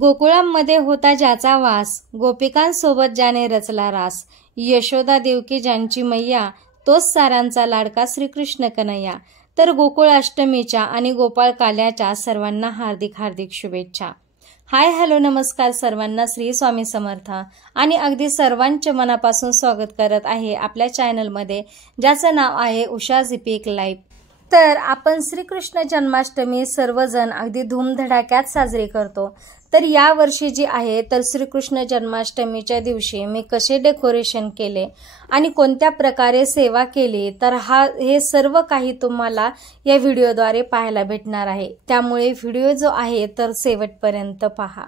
गोकुळामध्ये होता ज्याचा वास, गोपिकांसोबत ज्याने रचला रास. यशोदा देवकी ज्यांची मैया, तोच सारांचा लाडका श्रीकृष्ण कन्हैया. तर गोकुळ अष्टमीच्या आणि गोपाळ काल्याच्या सर्वांना हार्दिक हार्दिक शुभेच्छा. हाय हॅलो नमस्कार सर्वांना. श्री स्वामी समर्थ. आणि अगदी सर्वांचे मनापासून स्वागत करत आहे आपल्या चॅनलमध्ये, ज्याचं नाव आहे उषा झिपिक लाईव्ह. तर आपण श्रीकृष्ण जन्माष्टमी सर्वजण अगदी धूमधडाक्यात साजरी करतो. तर या वर्षी जी आहे तर श्रीकृष्ण जन्माष्टमीच्या दिवशी मी कसे डेकोरेशन केले आणि कोणत्या प्रकारे सेवा केली, तर हे सर्व काही तुम्हाला या व्हिडिओद्वारे पाहायला भेटणार आहे. त्यामुळे व्हिडिओ जो आहे तर शेवटपर्यंत पहा.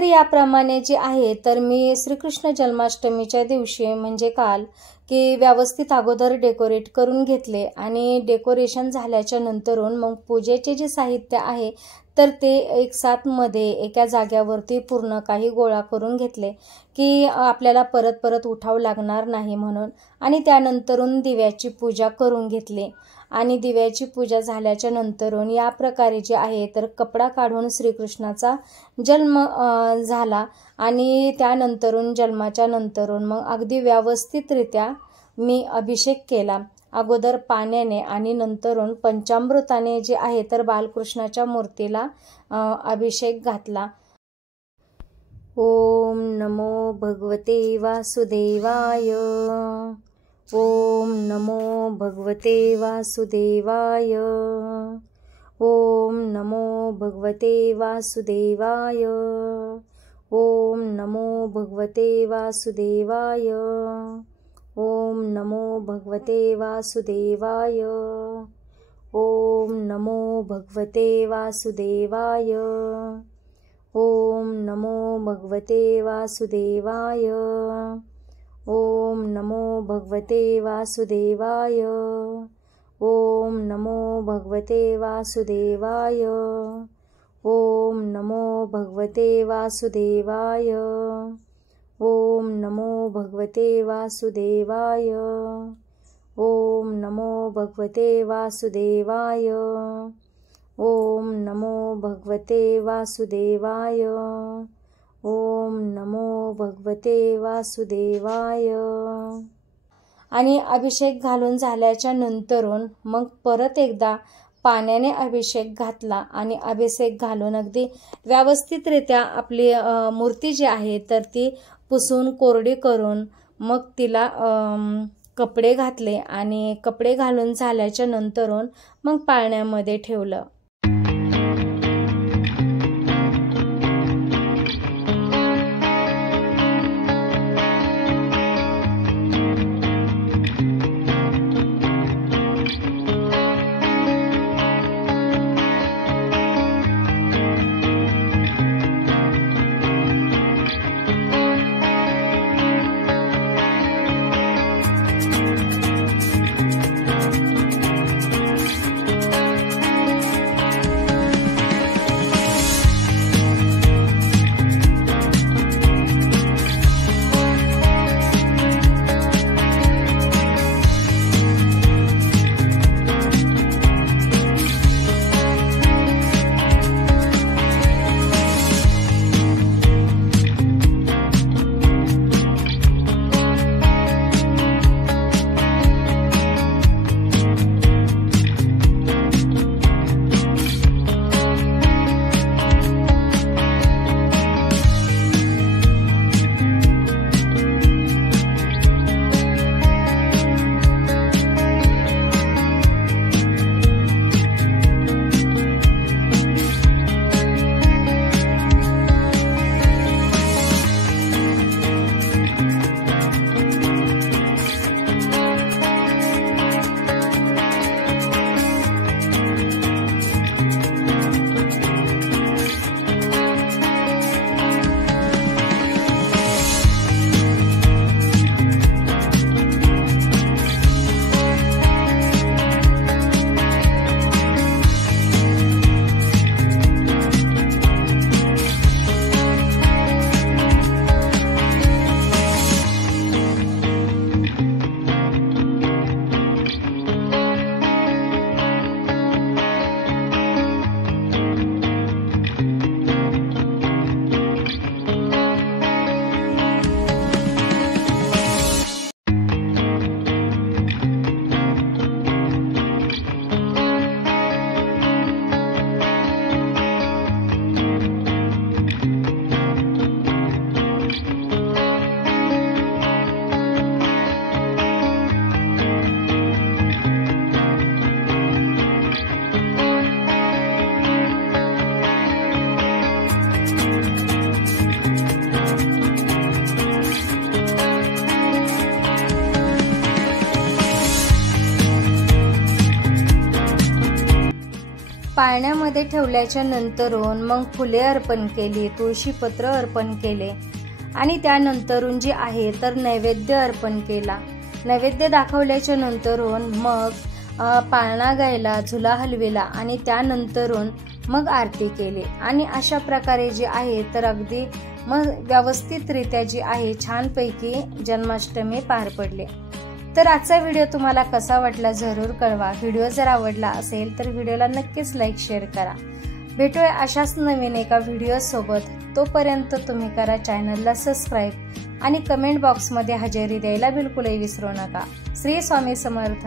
तर याप्रमाणे जे आहे तर मी श्रीकृष्ण जन्माष्टमीच्या दिवशी म्हणजे काल की व्यवस्थित अगोदर डेकोरेट करून घेतले आणि डेकोरेशन झाल्याच्या नंतरून मग पूजेचे जे साहित्य आहे तर ते एक साथमध्ये एका जाग्यावरती पूर्ण काही गोळा करून घेतले की आपल्याला परत परत उठावं लागणार नाही म्हणून. आणि त्यानंतरून दिव्याची पूजा करून घेतली आणि दिव्याची पूजा झाल्याच्या नंतरून या प्रकारे जे आहे तर कपडा काढून श्रीकृष्णाचा जन्म झाला आणि त्यानंतरून जन्माच्या नंतरून मग अगदी व्यवस्थितरित्या मी अभिषेक केला. अगोदर पाण्याने आणि नंतरून पंचामृताने जे आहे तर बालकृष्णाच्या मूर्तीला अभिषेक घातला. ओम नमो भगवते वासुदेवाय. ओम नमो भगवते वासुदेवाय. ओम नमो भगवते वासुदेवाय. ओम नमो भगवते वासुदेवाय. ओम नमो भगवते वासुदेवाय. ओम नमो भगवते वासुदेवाय. ओम नमो भगवते वासुदेवाय. ओम नमो भगवते वासुदेवाय. ओम नमो भगवते वासुदेवाय. ओम नमो भगवते वासुदेवाय. ओम नमो भगवते वासुदेवाय. ओम नमो भगवते वासुदेवाय. ओम नमो भगवते वासुदेवाय. ओम नमो भगवते वासुदेवाय. आणि अभिषेक घालून झाल्याच्या नंतरून मग परत एकदा पाण्याने अभिषेक घातला आणि अभिषेक घालून अगदी व्यवस्थितरित्या आपली मूर्ती जी आहे तर ती पुसून कोरडी करून मग तिला कपडे घातले आणि कपडे घालून झाल्याच्या नंतरून मग पाळण्यामध्ये ठेवलं. पाळण्यामध्ये ठेवल्याच्या नंतरून मग फुले अर्पण केली, तुळशीपत्र अर्पण केले आणि त्यानंतरून जी आहे तर नैवेद्य अर्पण केला। नैवेद्य दाखवल्याच्या नंतरून मग पाळणा गायला, झुला हलविला आणि त्यानंतरून मग आरती केली आणि अशा प्रकारे जे आहे तर अगदी मग व्यवस्थितरित्या जी आहे छानपैकी जन्माष्टमी पार पडली। तर आजचा व्हिडिओ तुम्हाला कसा वाटला जरूर कळवा। व्हिडिओ जर आवडला असेल तर व्हिडिओला नक्कीच लाईक शेअर करा। भेटूया अशाच नवीन एका व्हिडिओ सोबत। तोपर्यंत तुम्ही करा चॅनलला सबस्क्राईब आणि कमेंट बॉक्समध्ये हजेरी द्यायला बिलकुलही विसरू नका। श्री स्वामी समर्थ।